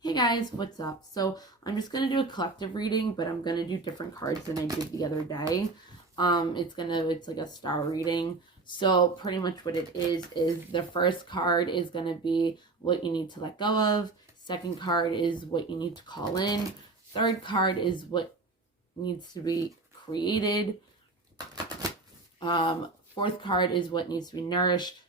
Hey guys, what's up? So I'm just gonna do a collective reading, but I'm gonna do different cards than I did the other day. It's like a star reading. So pretty much what it is the first card is gonna be what you need to let go of. Second card is what you need to call in. Third card is what needs to be created. Fourth card is what needs to be nourished.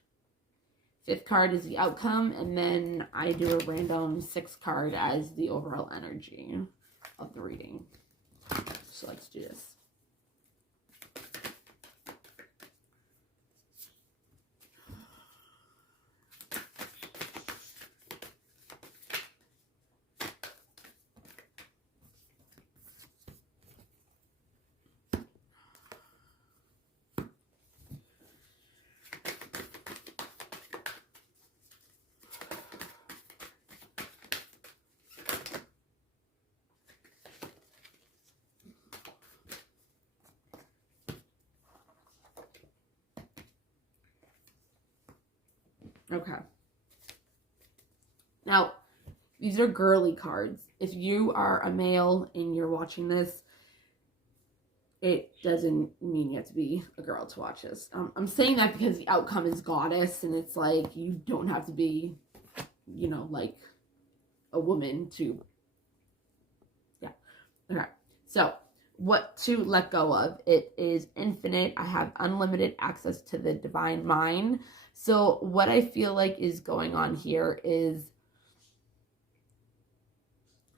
Fifth card is the outcome, and then I do a random sixth card as the overall energy of the reading. So let's do this. Okay. Now, these are girly cards. If you are a male and you're watching this, it doesn't mean you have to be a girl to watch this. I'm saying that because the outcome is goddess, and it's like you don't have to be, like a woman to. Yeah. Okay. So, what to let go of? It is infinite. I have unlimited access to the divine mind. So, what I feel like is going on here is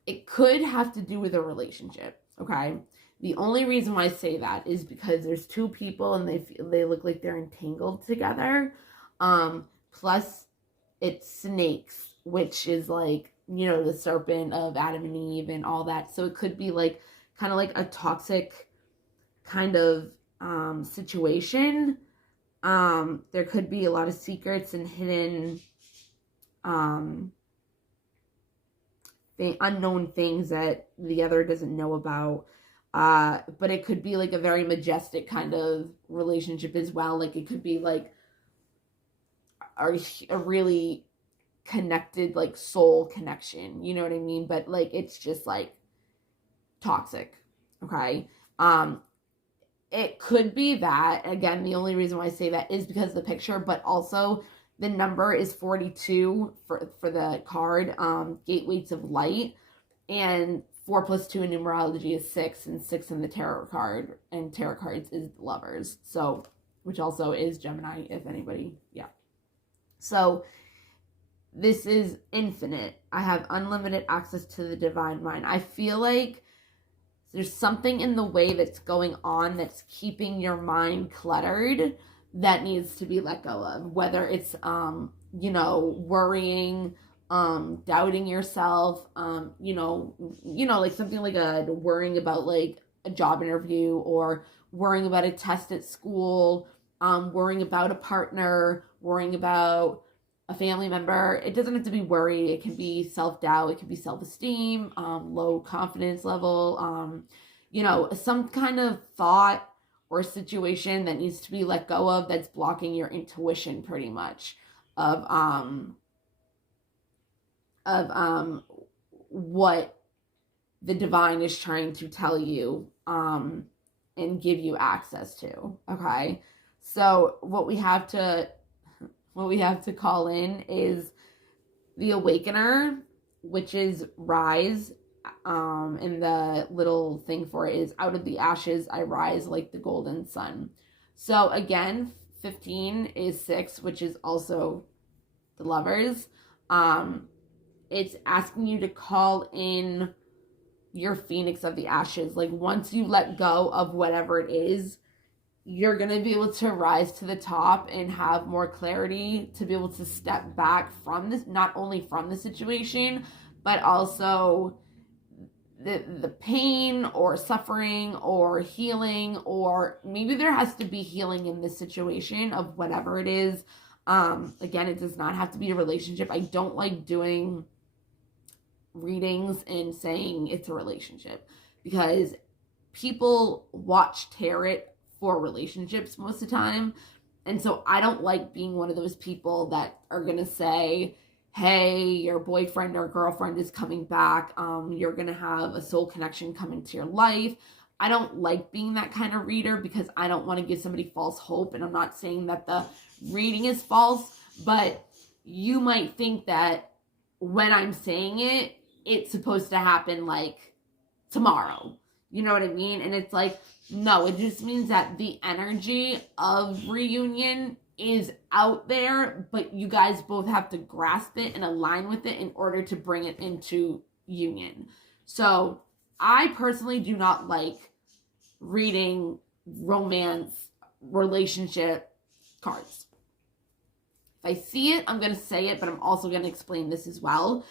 it could have to do with a relationship, okay? The only reason why I say that is because there's two people and they look like they're entangled together. Plus it's snakes, which is like, the serpent of Adam and Eve and all that. So it could be like kind of like a toxic kind of situation. There could be a lot of secrets and hidden unknown things that the other doesn't know about. But it could be like a very majestic kind of relationship as well. Like it could be like a really connected, like soul connection. You know what I mean? But like it's just like toxic. Okay. It could be that. Again, the only reason why I say that is because of the picture, but also the number is 42 for the card, Gateways of Light, and 4 plus 2 in numerology is 6, and 6 in the tarot card, and tarot cards is Lovers, so, which also is Gemini, if anybody, yeah. So, this is infinite. I have unlimited access to the divine mind. I feel like there's something in the way that's going on that's keeping your mind cluttered that needs to be let go of, whether it's worrying, doubting yourself, like something like worrying about like a job interview, or worrying about a test at school, worrying about a partner, worrying about a family member. It doesn't have to be worry. It can be self-doubt. It can be self-esteem, low confidence level, some kind of thought or situation that needs to be let go of that's blocking your intuition pretty much of what the divine is trying to tell you and give you access to. Okay. So what we have to call in is the Awakener, which is Rise. And the little thing for it is out of the ashes I rise like the golden sun. So again, 15 is 6, which is also the Lovers. It's asking you to call in your phoenix of the ashes. Like once you let go of whatever it is, you're going to be able to rise to the top and have more clarity to be able to step back from this, not only from the situation, but also the pain or suffering or healing, or maybe there has to be healing in this situation of whatever it is. Again, it does not have to be a relationship. I don't like doing readings and saying it's a relationship because people watch tarot for relationships most of the time. And so I don't like being one of those people that are going to say hey, your boyfriend or girlfriend is coming back. You're going to have a soul connection come into your life. I don't like being that kind of reader because I don't want to give somebody false hope. And I'm not saying that the reading is false, but you might think that when I'm saying it, it's supposed to happen like tomorrow. You know what I mean? And it's like, no, it just means that the energy of reunion is out there, but you guys both have to grasp it and align with it in order to bring it into union. So I personally do not like reading romance relationship cards. If I see it, I'm going to say it, but I'm also going to explain this as well.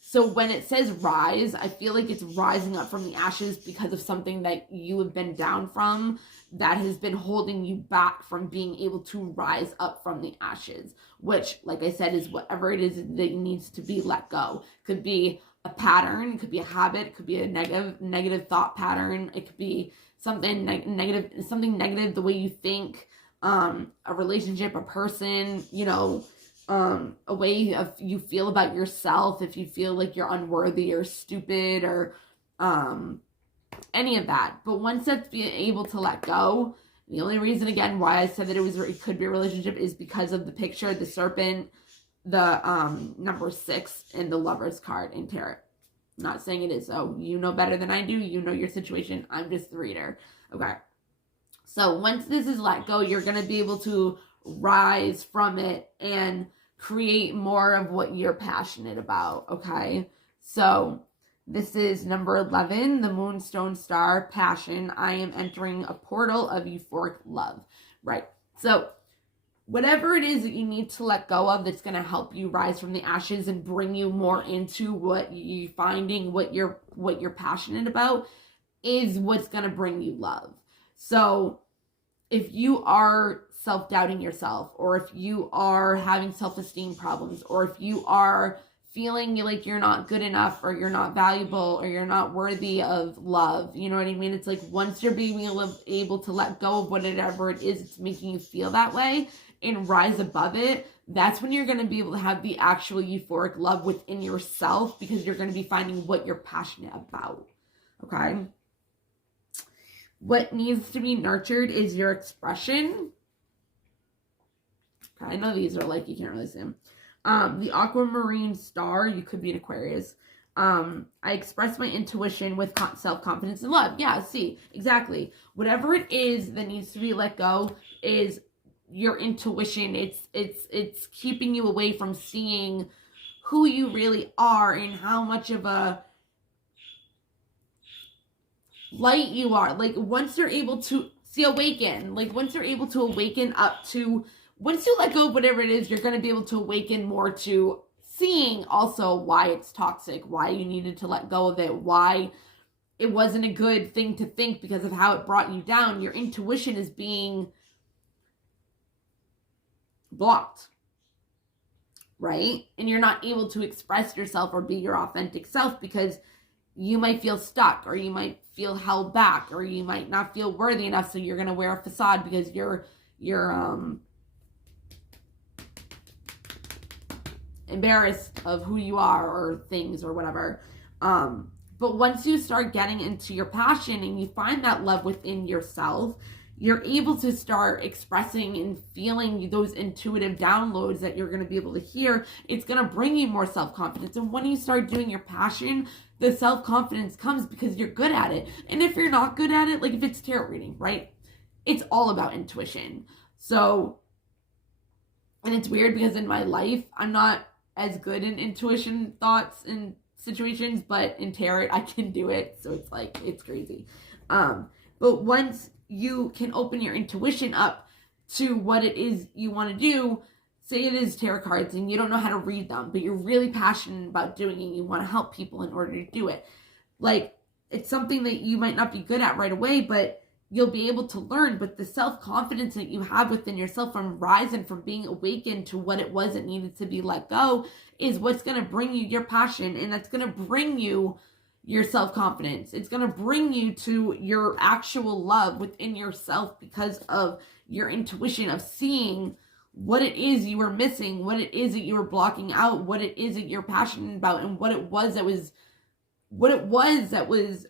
So when it says rise, I feel like it's rising up from the ashes because of something that you have been down from that has been holding you back from being able to rise up from the ashes, which, like I said, is whatever it is that needs to be let go. Could be a pattern, it could be a habit, it could be a negative thought pattern, it could be something negative, the way you think, a relationship, a person, a way of you feel about yourself, if you feel like you're unworthy or stupid or any of that. But once that's being able to let go, the only reason again why I said that it could be a relationship is because of the picture, the serpent, the number 6, and the Lover's card in tarot. I'm not saying it is, so you know better than I do, you know your situation, I'm just the reader. Okay, so once this is let go, you're going to be able to rise from it and create more of what you're passionate about. Okay, so this is number 11, the Moonstone Star, passion. I am entering a portal of euphoric love. Right, so whatever it is that you need to let go of that's going to help you rise from the ashes and bring you more into what you're finding, what you're passionate about, is what's going to bring you love. So if you are self-doubting yourself, or if you are having self-esteem problems, or if you are feeling like you're not good enough, or you're not valuable, or you're not worthy of love, you know what I mean? It's like once you're being able to let go of whatever it is it's making you feel that way and rise above it, that's when you're going to be able to have the actual euphoric love within yourself, because you're going to be finding what you're passionate about. Okay? What needs to be nurtured is your expression. Okay, I know these are like, you can't really see them. The aquamarine star, you could be an Aquarius. I express my intuition with self-confidence and love. Yeah, see, exactly. Whatever it is that needs to be let go is your intuition. It's keeping you away from seeing who you really are and how much of a light you are. Like once you're able to once you're able to awaken up to, once you let go of whatever it is, you're going to be able to awaken more to seeing also why it's toxic, why you needed to let go of it, why it wasn't a good thing to think because of how it brought you down. Your intuition is being blocked, right? And you're not able to express yourself or be your authentic self because you might feel stuck, or you might feel held back, or you might not feel worthy enough, so you're going to wear a facade because you're embarrassed of who you are or things or whatever. But once you start getting into your passion and you find that love within yourself, you're able to start expressing and feeling those intuitive downloads that you're going to be able to hear. It's going to bring you more self-confidence. And when you start doing your passion, the self-confidence comes because you're good at it. And if you're not good at it, like if it's tarot reading, right? It's all about intuition. So, and it's weird because in my life, I'm not as good in intuition thoughts and situations, but in tarot, I can do it. So it's like, it's crazy. But once you can open your intuition up to what it is you want to do, say it is tarot cards and you don't know how to read them, but you're really passionate about doing it and you want to help people in order to do it. Like, it's something that you might not be good at right away, but you'll be able to learn. But the self-confidence that you have within yourself from rising, from being awakened to what it was that needed to be let go, is what's going to bring you your passion, and that's going to bring you your self-confidence. It's going to bring you to your actual love within yourself because of your intuition of seeing what it is you were missing, what it is that you were blocking out, what it is that you're passionate about, and what it was that was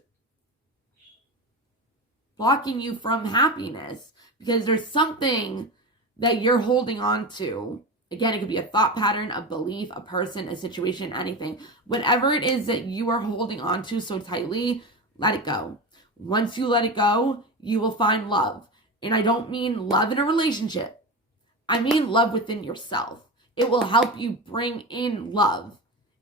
blocking you from happiness. Because there's something that you're holding on to. Again, it could be a thought pattern, a belief, a person, a situation, anything. Whatever it is that you are holding on to so tightly, let it go. Once you let it go, you will find love. And I don't mean love in a relationship. I mean love within yourself. It will help you bring in love.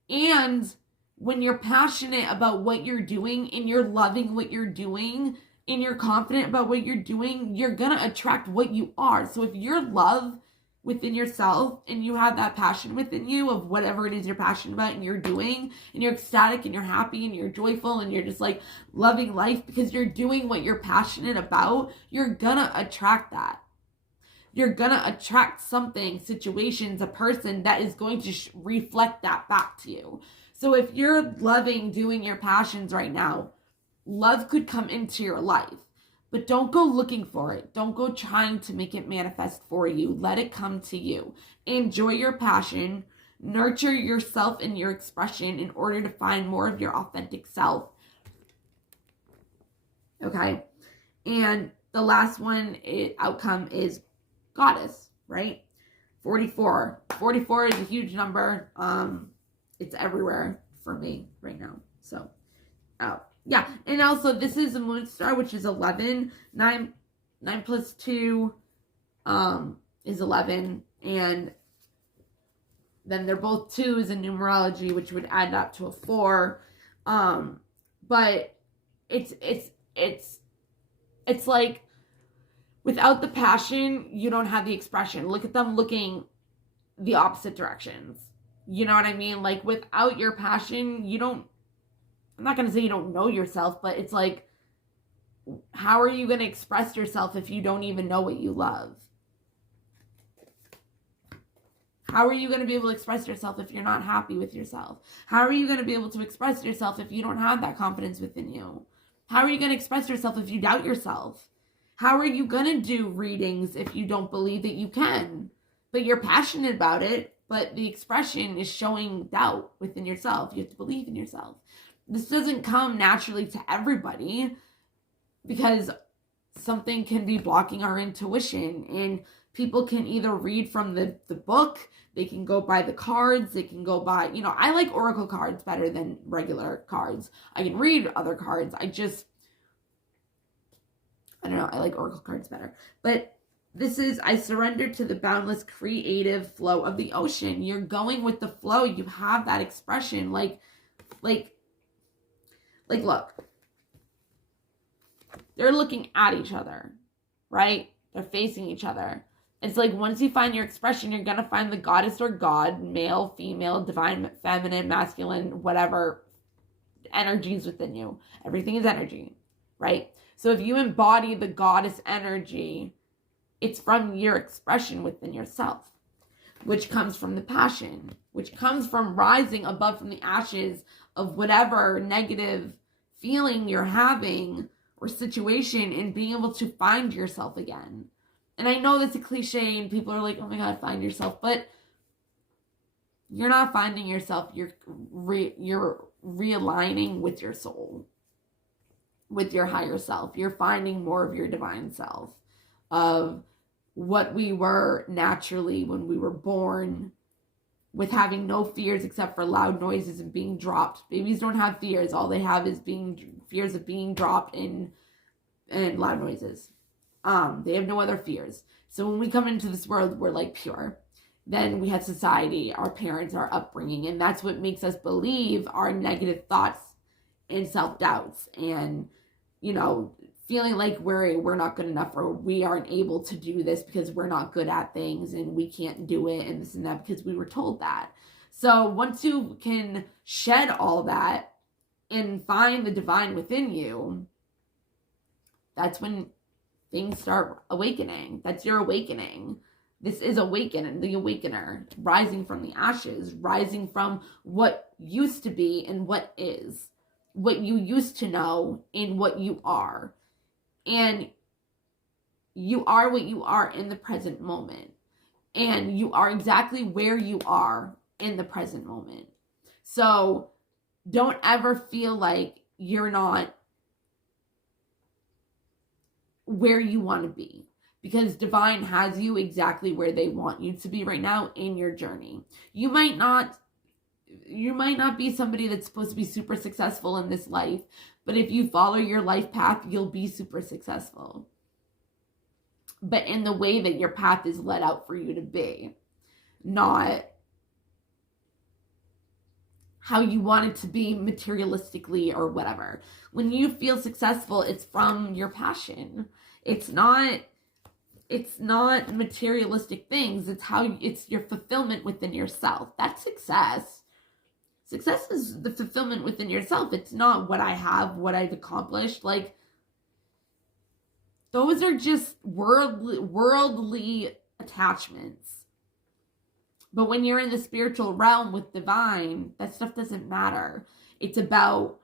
And when you're passionate about what you're doing and you're loving what you're doing and you're confident about what you're doing, you're going to attract what you are. So if you're love within yourself and you have that passion within you of whatever it is you're passionate about and you're doing, and you're ecstatic and you're happy and you're joyful and you're just like loving life because you're doing what you're passionate about, you're gonna attract that. You're gonna attract something, situations, a person that is going to reflect that back to you. So if you're loving doing your passions right now, love could come into your life. But don't go looking for it. Don't go trying to make it manifest for you. Let it come to you. Enjoy your passion. Nurture yourself and your expression in order to find more of your authentic self. Okay? And the last one, outcome is goddess, right? 44. 44 is a huge number. It's everywhere for me right now. So, yeah, and also this is a moon star, which is 11. 9 plus 2 is 11. And then they're both 2s in numerology, which would add up to a 4. But it's like without the passion, you don't have the expression. Look at them looking the opposite directions. You know what I mean? Like without your passion, you don't, I'm not going to say you don't know yourself, but it's like, how are you going to express yourself if you don't even know what you love? How are you going to be able to express yourself if you're not happy with yourself? How are you going to be able to express yourself if you don't have that confidence within you? How are you going to express yourself if you doubt yourself? How are you going to do readings if you don't believe that you can? But you're passionate about it, but the expression is showing doubt within yourself. You have to believe in yourself. This doesn't come naturally to everybody because something can be blocking our intuition, and people can either read from the book, they can go by the cards, they can go by, I like oracle cards better than regular cards. I can read other cards. I don't know, I like oracle cards better. But this is, I surrender to the boundless creative flow of the ocean. You're going with the flow. You have that expression. Like, look, they're looking at each other, right? They're facing each other. It's like once you find your expression, you're going to find the goddess or god, male, female, divine, feminine, masculine, whatever energies within you. Everything is energy, right? So if you embody the goddess energy, it's from your expression within yourself, which comes from the passion, which comes from rising above from the ashes of whatever negative feeling you're having or situation and being able to find yourself again. And I know that's a cliche and people are like, oh my God, find yourself. But you're not finding yourself. You're realigning with your soul, with your higher self. You're finding more of your divine self, of what we were naturally when we were born, with having no fears except for loud noises and being dropped. Babies don't have fears. All they have is fears of being dropped and loud noises. They have no other fears. So when we come into this world, we're like pure. Then we have society, our parents, our upbringing, and that's what makes us believe our negative thoughts and self-doubts and, feeling like we're not good enough, or we aren't able to do this because we're not good at things and we can't do it and this and that because we were told that. So once you can shed all that and find the divine within you, that's when things start awakening. That's your awakening. This is awakening, the awakener, rising from the ashes, rising from what used to be and what is, what you used to know and what you are. And you are what you are in the present moment. And you are exactly where you are in the present moment. So don't ever feel like you're not where you want to be, because divine has you exactly where they want you to be right now in your journey. You might not be somebody that's supposed to be super successful in this life, but if you follow your life path, you'll be super successful. But in the way that your path is let out for you to be, not how you want it to be materialistically or whatever. When you feel successful, it's from your passion. It's not materialistic things. It's your fulfillment within yourself. That's success. Success is the fulfillment within yourself. It's not what I have, what I've accomplished. Like, those are just worldly attachments. But when you're in the spiritual realm with divine, that stuff doesn't matter. It's about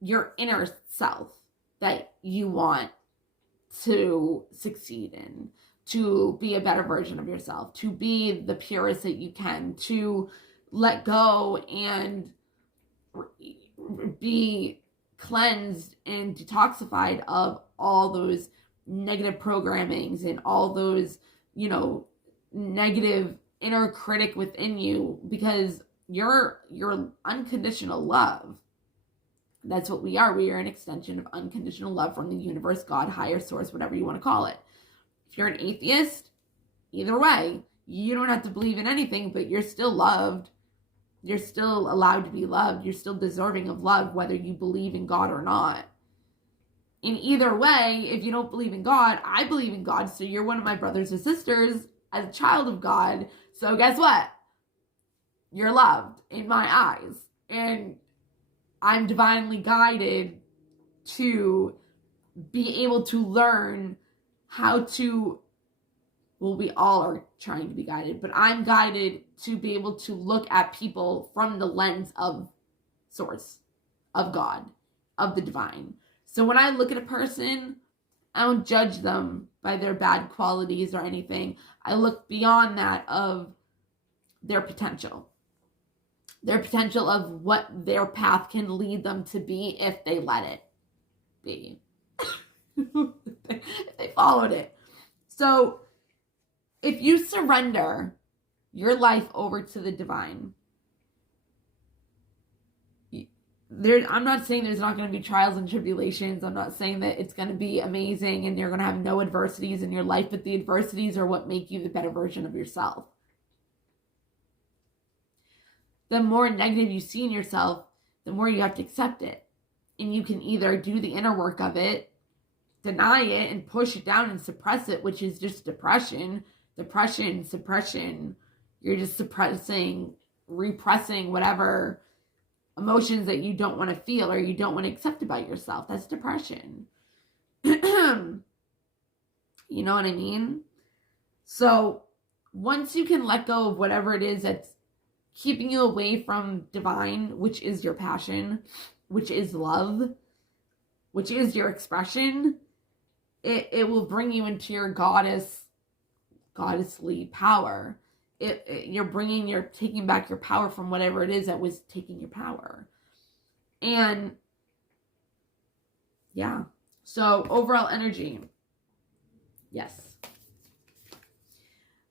your inner self that you want to succeed in, to be a better version of yourself, to be the purest that you can, to let go and be cleansed and detoxified of all those negative programmings and all those, negative inner critic within you, because you're unconditional love. That's what we are. We are an extension of unconditional love from the universe, God, higher source, whatever you want to call it. If you're an atheist, either way, you don't have to believe in anything, but you're still loved. You're still allowed to be loved. You're still deserving of love, whether you believe in God or not. In either way, if you don't believe in God, I believe in God, so you're one of my brothers or sisters as a child of God. So guess what? You're loved in my eyes. And I'm divinely guided to be able to learn how to, well, we all are trying to be guided, but I'm guided to be able to look at people from the lens of source, of God, of the divine. So when I look at a person, I don't judge them by their bad qualities or anything. I look beyond that of their potential of what their path can lead them to be if they let it be, if they followed it. So if you surrender your life over to the divine, I'm not saying there's not going to be trials and tribulations. I'm not saying that it's going to be amazing and you're going to have no adversities in your life, but the adversities are what make you the better version of yourself. The more negative you see in yourself, the more you have to accept it. And you can either do the inner work of it, deny it, and push it down and suppress it, which is just depression. Suppression. You're just repressing whatever emotions that you don't want to feel or you don't want to accept about yourself. That's depression. You know what I mean? So once you can let go of whatever it is that's keeping you away from divine, which is your passion, which is love, which is your expression, it will bring you into your goddessly power. You're taking back your power from whatever it is that was taking your power. And yeah, so overall energy, yes.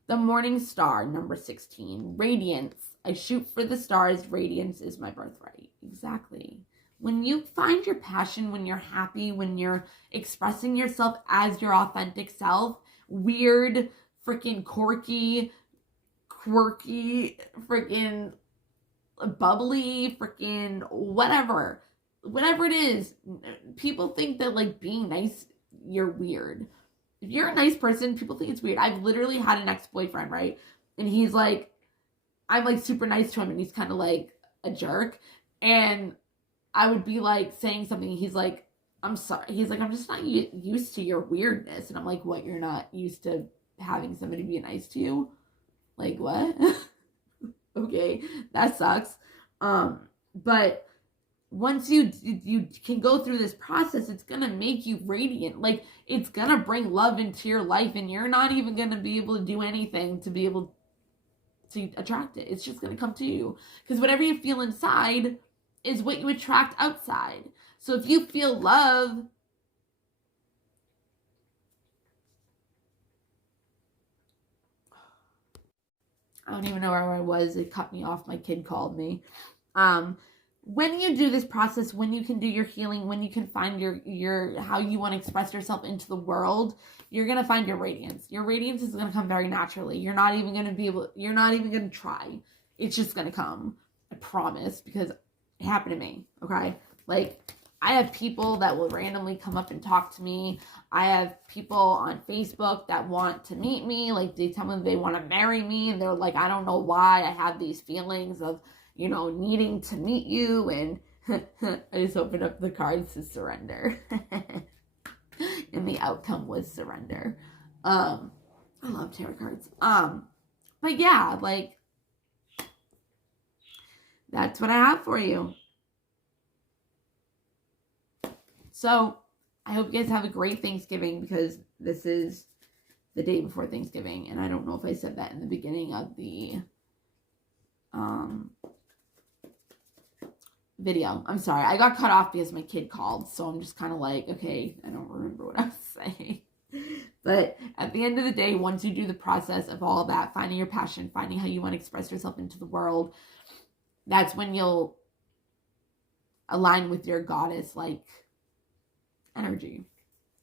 The morning star, number 16, radiance. I shoot for the stars. Radiance is my birthright. Exactly. When you find your passion, when you're happy, when you're expressing yourself as your authentic self, weird, freaking quirky, freaking bubbly, freaking whatever it is, people think that like being nice, you're weird. If you're a nice person, people think it's weird. I've literally had an ex-boyfriend, right? And he's like, I'm like super nice to him and he's kind of like a jerk. And I would be like saying something. He's like, I'm sorry. He's like, I'm just not used to your weirdness. And I'm like, what? You're not used to having somebody be nice to you? Like, what? Okay, that sucks. But once you can go through this process, it's gonna make you radiant. Like, it's gonna bring love into your life, and you're not even gonna be able to do anything to be able to attract it. It's just gonna come to you, because whatever you feel inside is what you attract outside. So if you feel love, I don't even know where I was. It cut me off. My kid called me. When you do this process, when you can do your healing, when you can find your how you want to express yourself into the world, you're going to find your radiance. Your radiance is going to come very naturally. You're not even going to try. It's just going to come. I promise, because it happened to me, okay? Like, I have people that will randomly come up and talk to me. I have people on Facebook that want to meet me. Like, they tell me they want to marry me, and they're like, I don't know why I have these feelings of, needing to meet you. And I just opened up the cards to surrender. And the outcome was surrender. I love tarot cards. But yeah, like, that's what I have for you. So I hope you guys have a great Thanksgiving, because this is the day before Thanksgiving. And I don't know if I said that in the beginning of the video. I'm sorry. I got cut off because my kid called. So I'm just kind of like, okay, I don't remember what I was saying. But at the end of the day, once you do the process of all that, finding your passion, finding how you want to express yourself into the world, that's when you'll align with your goddess, like, energy.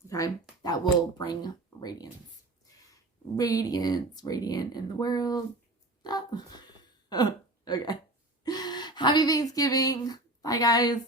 Okay? That will bring radiance. Radiant in the world. Oh. Okay. Happy Thanksgiving. Bye, guys.